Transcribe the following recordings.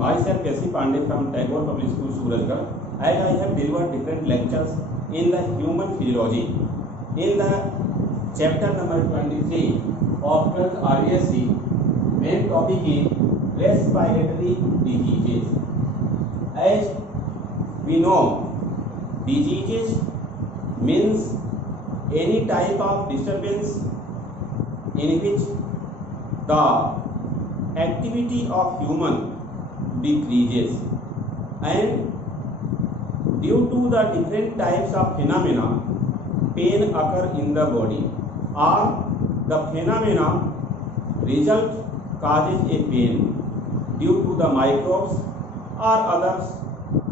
Myself S.C. Pandey from Tagore Public School, Surajgarh. As I have delivered different lectures in the human physiology, in the chapter number 23 of 12th RDSC, main topic is respiratory diseases. As we know, diseases means any type of disturbance in which the activity of human decreases, and due to the different types of phenomena, pain occur in the body, or the phenomena result causes a pain due to the microbes or other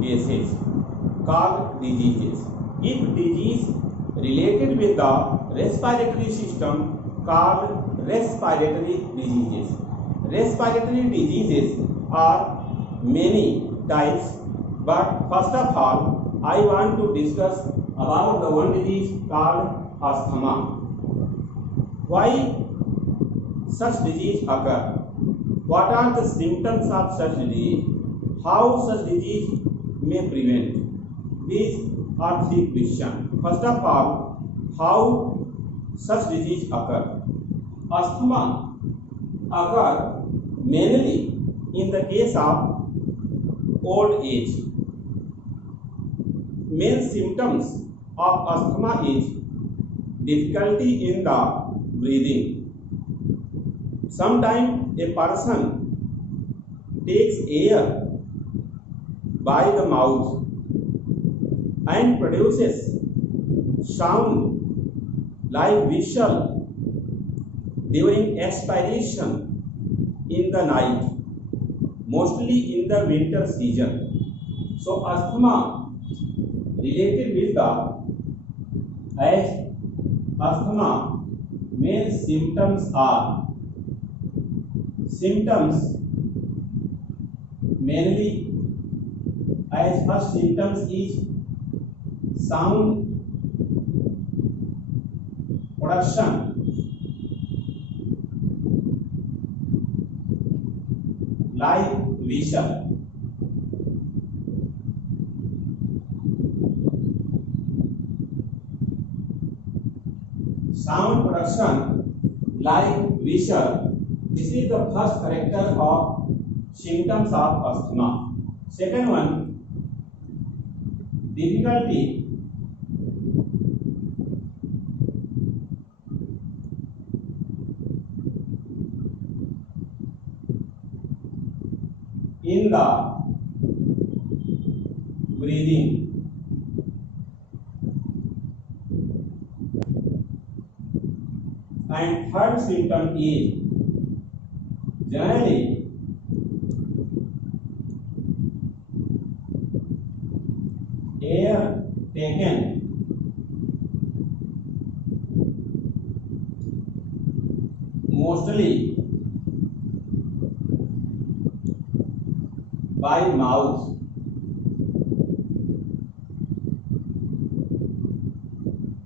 cases called diseases. If disease related with the respiratory system called respiratory diseases. Respiratory diseases are many types, but first of all I want to discuss about the one disease called asthma. Why such disease occur? What are the symptoms of such disease? How such disease may prevent? These are three questions. First of all, how such disease occur? Asthma occur mainly in the case of old age. Main symptoms of asthma is difficulty in the breathing. Sometimes a person takes air by the mouth and produces sound like whistle during expiration in the night, mostly in the winter season. So asthma related with the asthma main symptoms are mainly as first symptoms is sound production like whistle. Sound production like whistle. This is the first character of symptoms of asthma. Second one, difficulty in the breathing. And third symptom is generally air taken mostly by mouth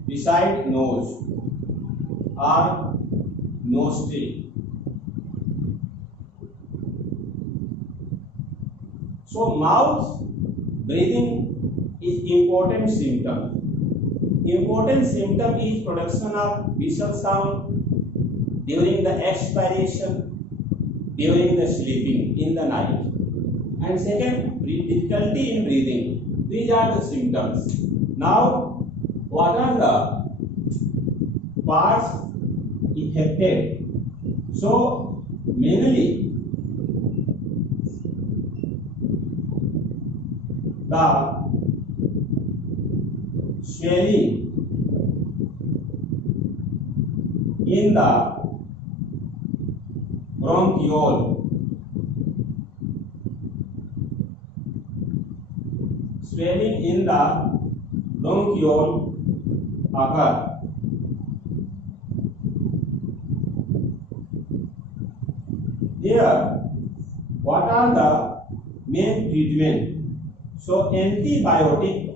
beside nose or nostril. So mouth breathing is important symptom. Important symptom is production of whistle sound during the expiration, during the sleeping in the night. And second, difficulty in breathing. These are the symptoms. Now, what are the parts affected? So, mainly the swelling in the bronchiole, swelling in the bronchiole occur. Here, what are the main treatment? So antibiotic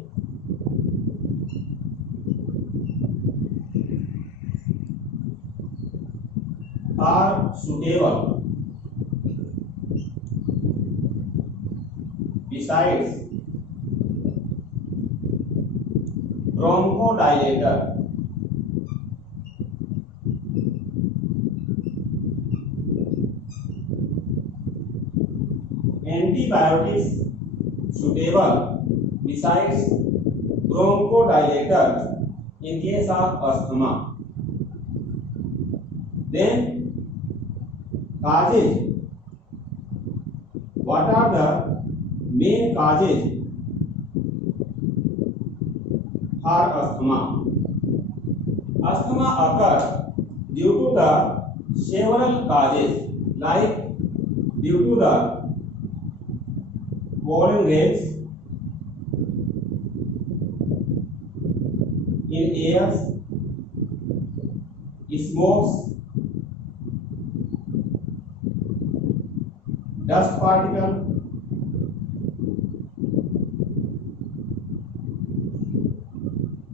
are suitable. besides bronchodilator, antibiotics suitable besides bronchodilator in case of asthma. Then causes. What are the main causes for asthma? Asthma occurs due to the several causes, like due to the pollen grains in air, smokes, dust particle,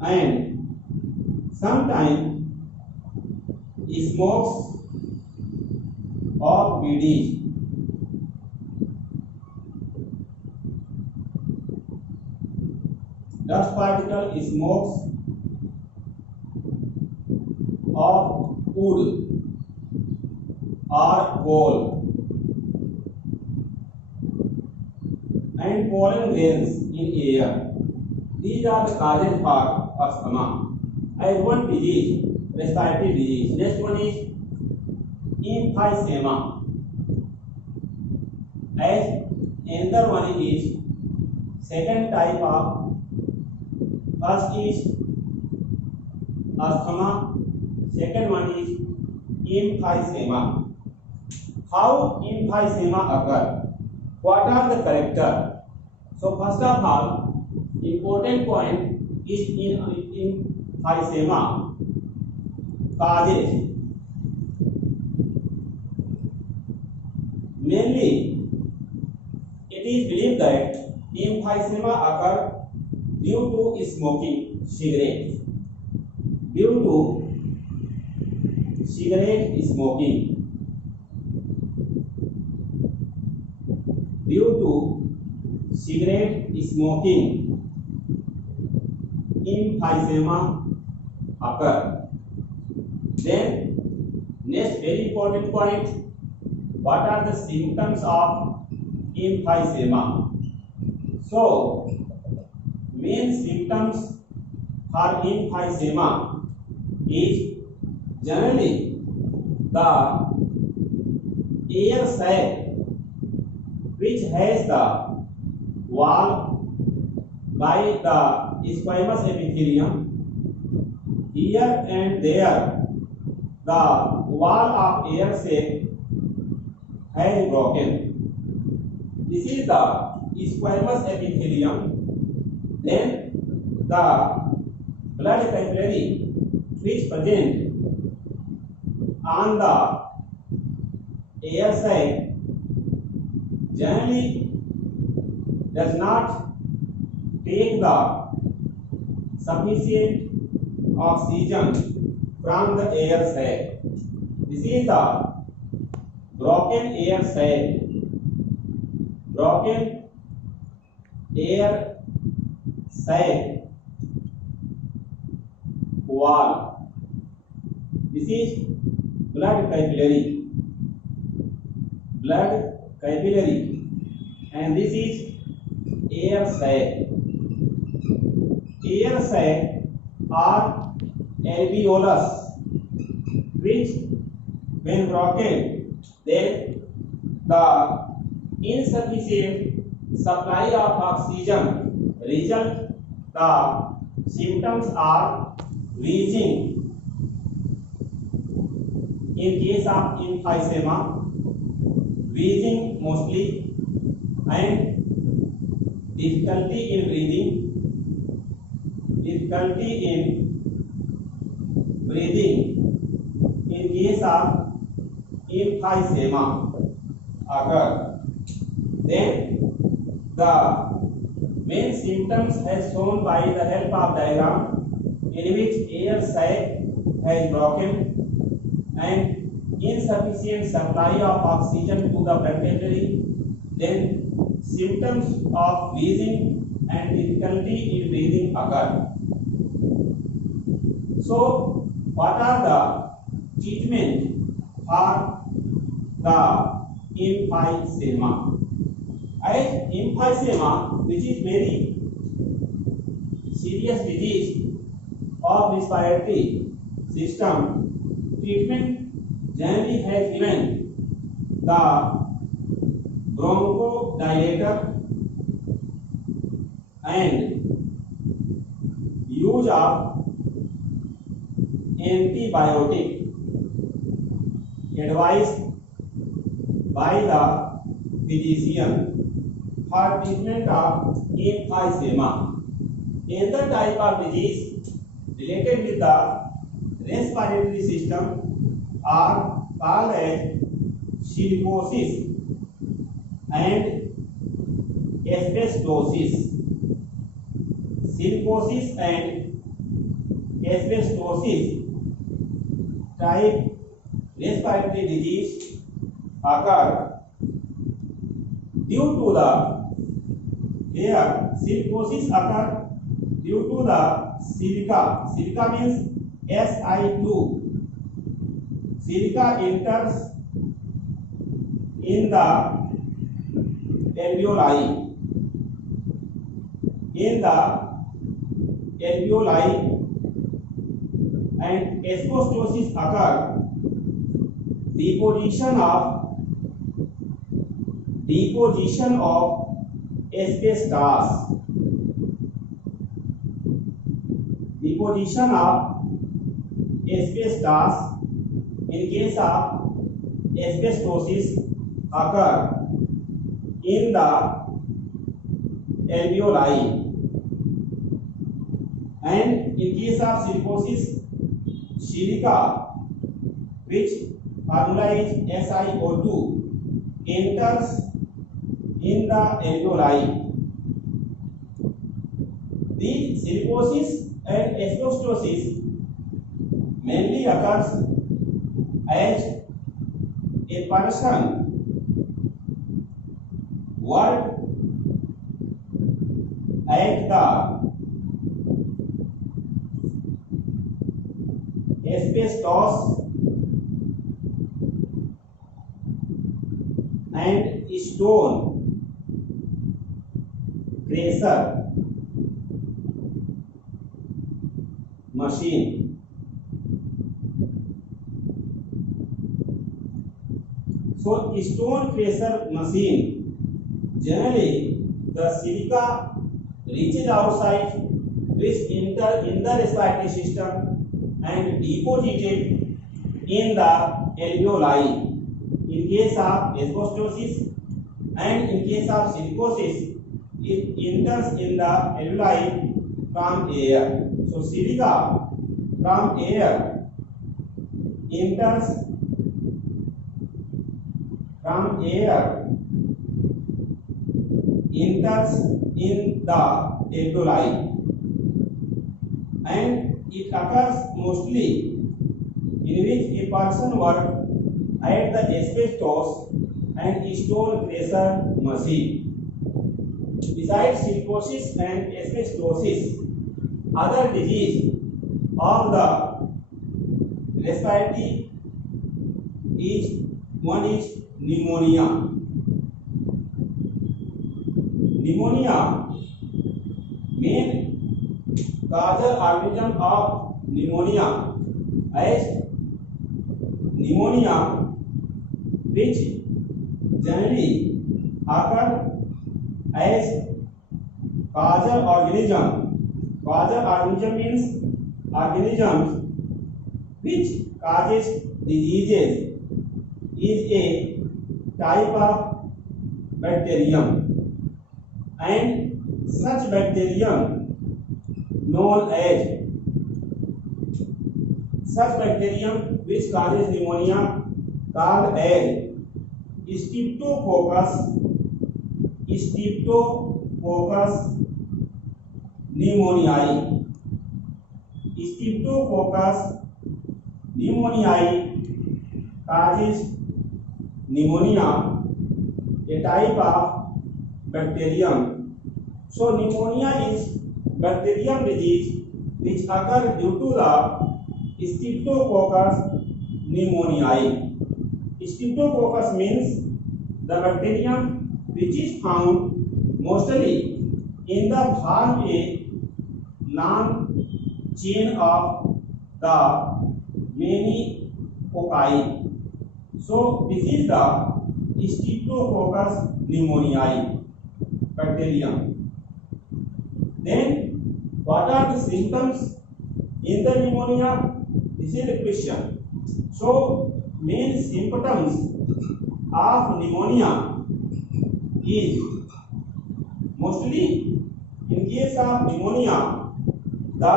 and sometimes smokes of BDs. Dust particle smokes of wood or coal and pollen grains in air. These are the causes for asthma. And one disease, respiratory disease. Next one is emphysema. As another one is second type of. First is asthma. Second one is emphysema. How emphysema occur? What are the character? So first of all, important point is in emphysema causes. Mainly, it is believed that emphysema occur due to smoking cigarettes. Due to cigarette smoking. Due to cigarette smoking, emphysema occur. Then next very important point, what are the symptoms of emphysema? So main symptoms for emphysema is generally the air sac which has the wall by the squamous epithelium. Here and there the wall of air sac has broken. This is the squamous epithelium. Then the blood capillary which present on the air sac generally does not take the sufficient oxygen from the air sac. This is the broken air sac. Broken air sac wall. This is blood capillary. Blood capillary. And this is air sac. Air sac or alveolus, which when broken, then the insufficient supply of oxygen result. The symptoms are wheezing in case of emphysema, wheezing mostly, and difficulty in breathing. Difficulty in breathing in case of emphysema occur. Then the main symptoms as shown by the help of diagram, in which air sac has broken and insufficient supply of oxygen to the blood capillary. Then symptoms of wheezing and difficulty in breathing occur. So, what are the treatment for the emphysema? As emphysema, which is very serious disease of respiratory system, treatment generally has given the bronchodilator and use of antibiotic advised by the physician for treatment of emphysema. Another type of disease related with the respiratory system are called as silicosis and asbestosis. Silicosis and asbestosis type respiratory disease occur due to silicosis occur due to the silica. Silica means Si2. Silica enters in the alveoli. And asbestosis occur deposition of asbestos. Deposition of asbestos in case of asbestosis occur in the alveoli, and in case of silicosis, silica, which formula is SiO2, enters in the alveoli. The silicosis and asbestosis mainly occurs as a person worked at the asbestos and stone crusher machine. So stone crusher machine, generally the silica reaches outside, which enter in the respiratory system and deposited in the alveoli. In case of asbestosis and in case of silicosis, it enters in the alveoli from air. So silica from air enters in the alveoli, and it occurs mostly in which a person works at the asbestos and stone crusher machine. Besides silicosis and asbestosis, other disease of the respiratory one is pneumonia. Pneumonia, main causal organism of pneumonia, as pneumonia, which generally occur as causal organism. Causal organism means organisms which causes diseases, is a type of bacterium, and such bacterium which causes pneumonia called as Streptococcus pneumoniae. Streptococcus pneumoniae causes pneumonia, a type of bacterium. So pneumonia is bacterium disease which occur due to the Streptococcus pneumoniae. Streptococcus means the bacterium which is found mostly in the Vale long chain of the meningococci. So this is the Streptococcus pneumoniae bacterium. Then what are the symptoms in the pneumonia? This is the question. So main symptoms of pneumonia is mostly in case of pneumonia the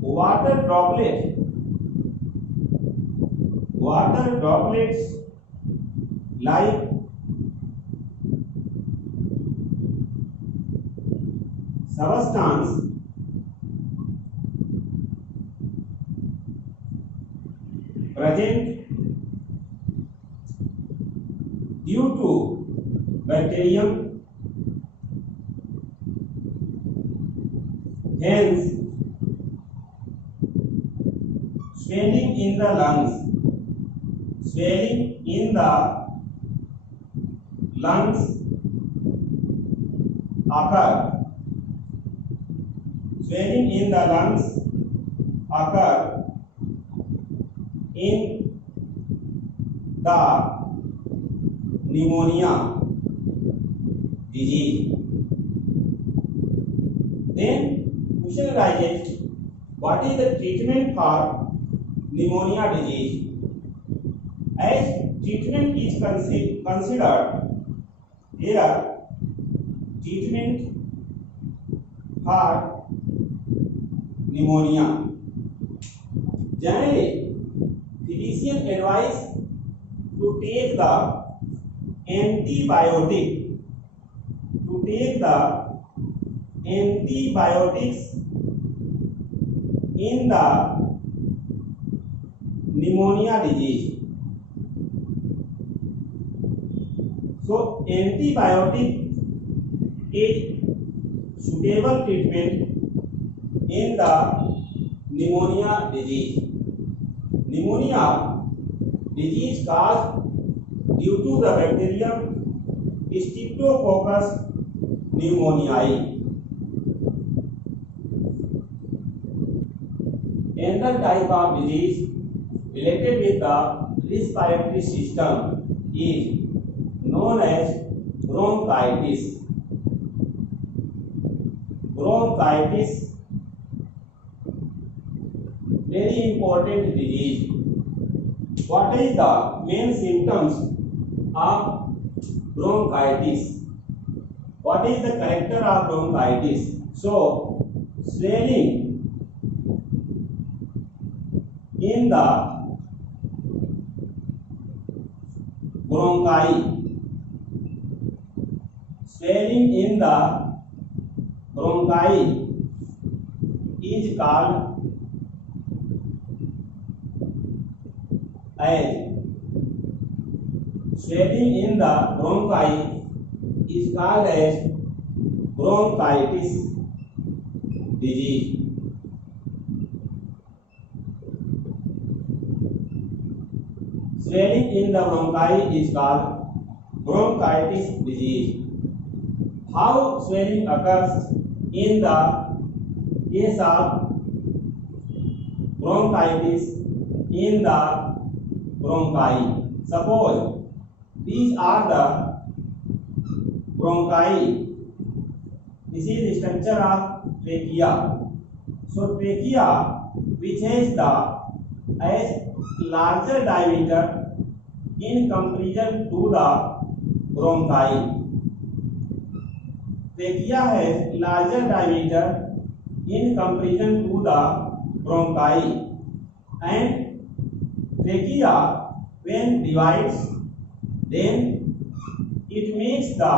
water droplets like substance present due to bacterium, hence swelling in the lungs occur. Swelling in the lungs occur in the pneumonia disease. Then question arises, what is the treatment for pneumonia disease? As treatment is considered, here treatment for pneumonia. Generally, physician advise to take the antibiotics in the pneumonia disease. So antibiotic is suitable treatment in the pneumonia disease. Pneumonia disease caused due to the bacterium Streptococcus pneumoniae. Another type of disease related with the respiratory system is known as bronchitis. Bronchitis, very important disease. What is the main symptoms of bronchitis? What is the character of bronchitis? So swelling in the bronchi, swelling in the bronchi is called as swelling in the bronchi is called as bronchitis disease. Swelling in the bronchi is called bronchitis disease. How swelling occurs in the case of bronchitis in the bronchi? Suppose these are the bronchi. This is the structure of trachea. So trachea, which has the as larger diameter in comparison to the bronchi. Trachea has larger diameter in comparison to the bronchi, and trachea when divides, then it makes the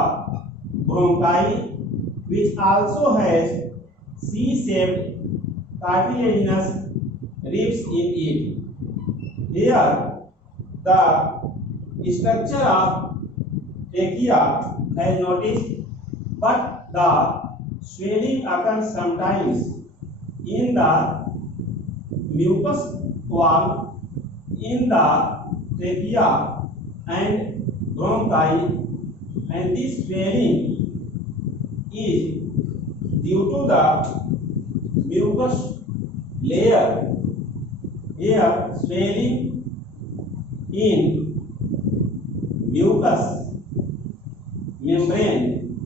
bronchi, which also has C-shaped cartilaginous ribs in it. Here the structure of trachea has noticed, but the swelling occurs sometimes in the mucus wall in the trachea and bronchi, and this swelling is due to the mucus layer. Here swelling in mucus membrane,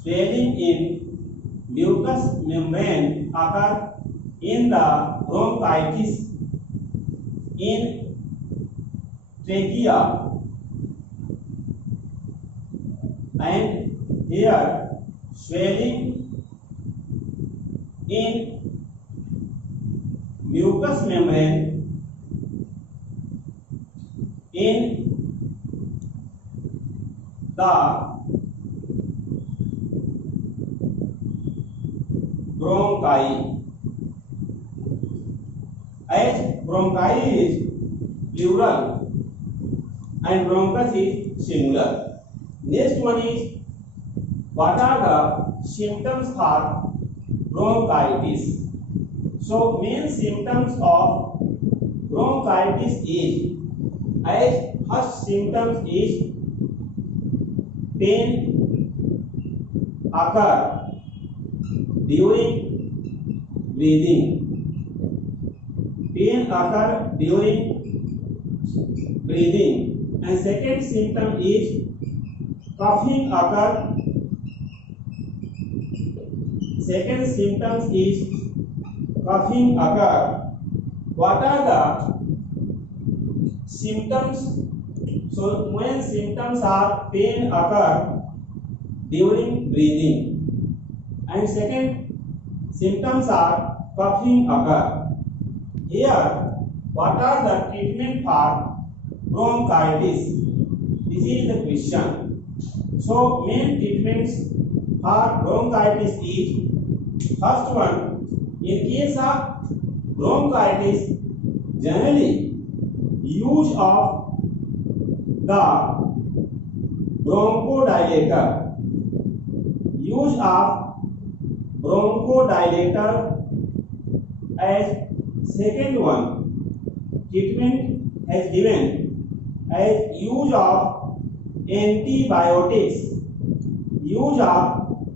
swelling in mucus membrane occur in the bronchitis in trachea, and here swelling in mucous membrane in the bronchi, as bronchi is plural and bronchus is singular. Next one is, what are the symptoms for bronchitis? So main symptoms of bronchitis is, as first symptoms is pain occur during breathing. Pain occur during breathing. And second symptom is coughing occur. Second symptom is coughing occur. What are the symptoms? So when symptoms are pain occur during breathing, and second symptoms are coughing occur. Here, what are the treatment for bronchitis? This is the question. So main treatments for bronchitis is, first one, in case of bronchitis, generally use of the bronchodilator. Use of bronchodilator as second one. Treatment has given as use of antibiotics. Use of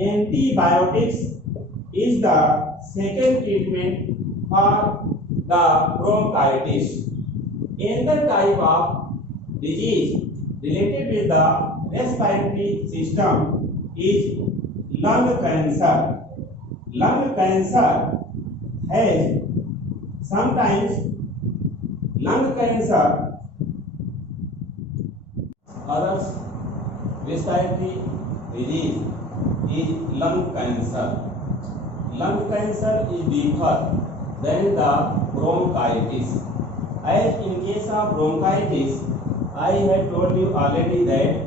antibiotics is the second treatment for the bronchitis. Another type of disease related with the respiratory system is lung cancer. Lung cancer has sometimes lung cancer, others respiratory disease is lung cancer. Lung cancer is deeper than the bronchitis. As in case of bronchitis, I had told you already that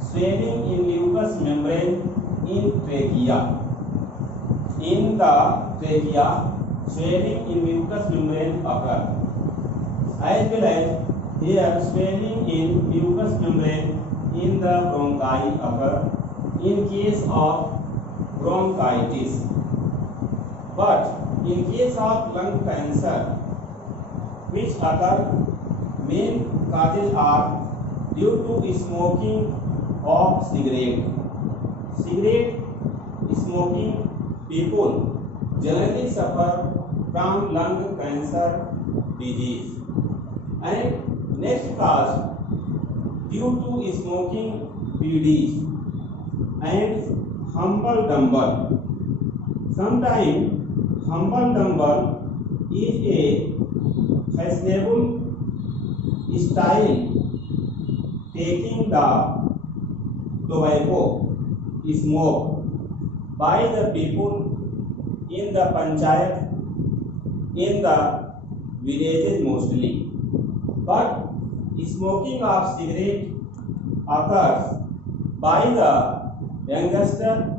swelling in mucous membrane in trachea. In the trachea, swelling in mucous membrane occur. As well as here swelling in mucous membrane in the bronchi occur in case of bronchitis. But in case of lung cancer, which occur, main causes are due to smoking of cigarette. Cigarette smoking people generally suffer from lung cancer disease. And next cause, due to smoking bidis and humble dumble. Sometimes humble dumble is a fashionable style taking the tobacco smoke by the people in the panchayat, in the villages mostly. But smoking of cigarette occurs by the youngster,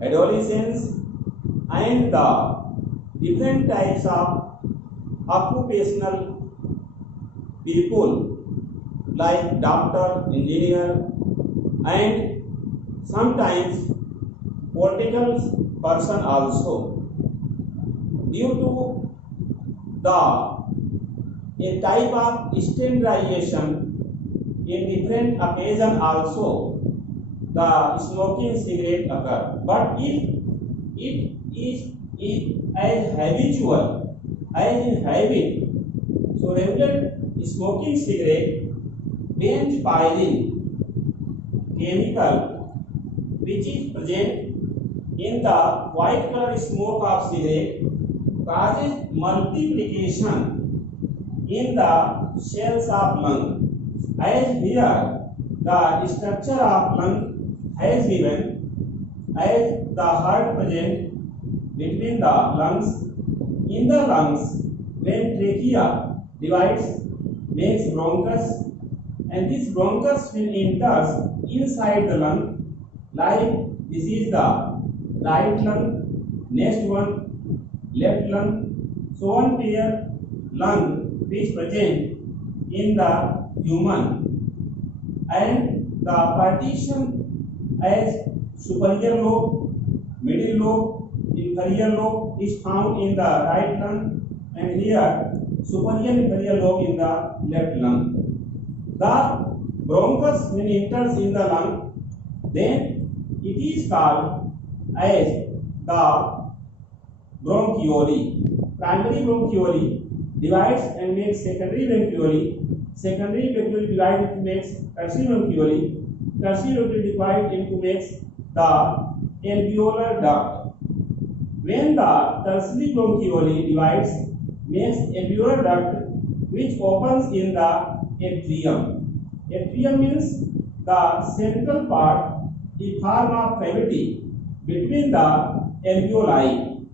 adolescents, and the different types of occupational people like doctor, engineer, and sometimes political person also. Due to a type of standardization in different occasion also, the smoking cigarette occur. But if it is as habitual, as in habit, so regular smoking cigarette benzpyrene chemical which is present in the white color smoke of cigarette causes multiplication in the cells of lung. As here the structure of lung has given as the heart present between the lungs. In the lungs, when trachea divides, makes bronchus, and this bronchus will enter inside the lung. Like this is the right lung, next one left lung, so one pair lung which present in the human, and the partition as superior lobe, middle lobe, inferior lobe is found in the right lung, and here superior inferior lobe in the left lung. The bronchus when enters in the lung, then it is called as the bronchiole. Primary bronchiole divides and makes secondary bronchiole. Secondary bronchiole divides into makes tertiary bronchiole. Tertiary bronchiole divides into makes the alveolar duct. When the tertiary bronchiole divides, makes alveolar duct which opens in the atrium. Atrium means the central part, the form of cavity between the alveoli.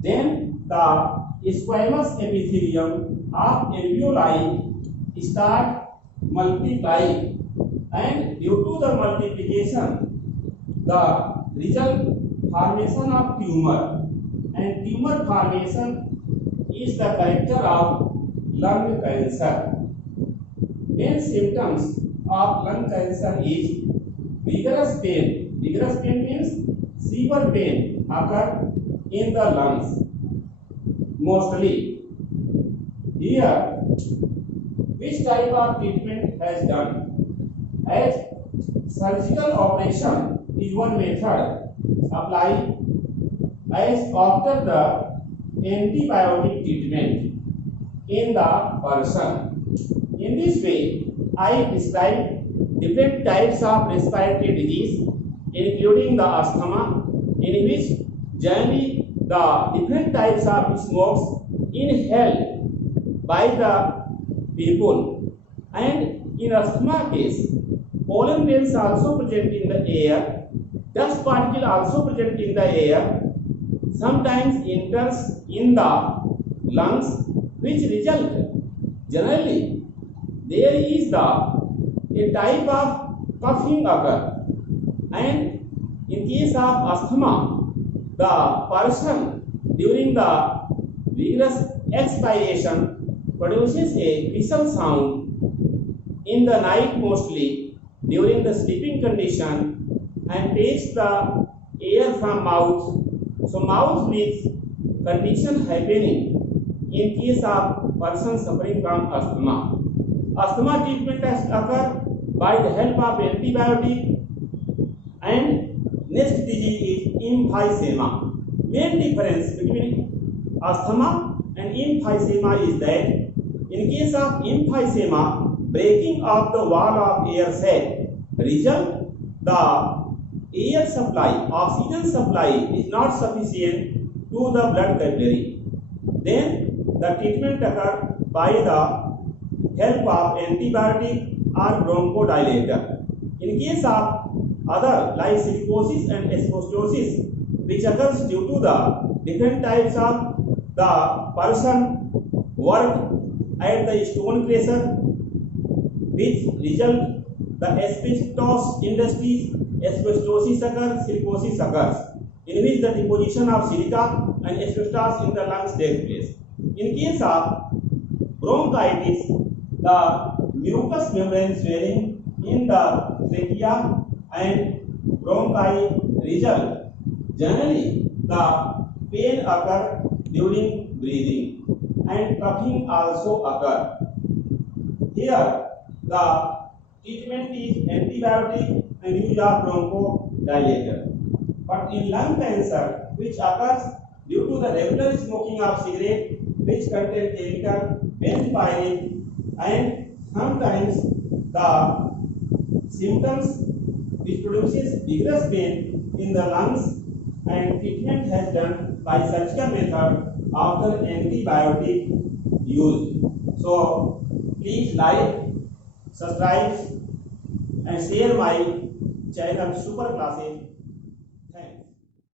Then the squamous epithelium of alveoli start multiplying, and due to the multiplication, the result formation of tumor, and tumor formation is the character of lung cancer. Main symptoms of lung cancer is vigorous pain. Vigorous pain means severe pain occur in the lungs mostly. Here, which type of treatment has done? As surgical operation is one method applied as after the antibiotic treatment in the person. In this way, I describe different types of respiratory disease, including the asthma, in which generally the different types of smokes inhaled by the people, and in asthma case, pollen grains also present in the air, dust particle also present in the air, sometimes enters in the lungs, which result generally there is a type of coughing occur, and in case of asthma, the person during the vigorous expiration produces a whistle sound in the night, mostly during the sleeping condition, and takes the air from mouth. So mouth breathe condition happening in case of person suffering from asthma. Asthma treatment has occurred by the help of antibiotic, and next disease is emphysema. Main difference between asthma and emphysema is that in case of emphysema, breaking of the wall of air sac result the air supply, oxygen supply is not sufficient to the blood capillary. Then the treatment occurs by the help of antibiotic or bronchodilator. In case of other like silicosis and asbestosis, which occurs due to the different types of the person work at the stone crusher, which result the asbestos industries, asbestosis occurs, silicosis occurs, in which the deposition of silica and asbestos in the lungs takes place. In case of bronchitis, the mucous membrane swelling in the trachea and bronchi region. Generally, the pain occur during breathing and coughing also occur. Here, the treatment is antibiotic and use of bronchodilator. But in lung cancer, which occurs due to the regular smoking of cigarette, which contain chemical benzpyrene, and sometimes the symptoms which produces vigorous pain in the lungs, and treatment has done by surgical method after antibiotic used. So please like, subscribe and share my channel Super Classes.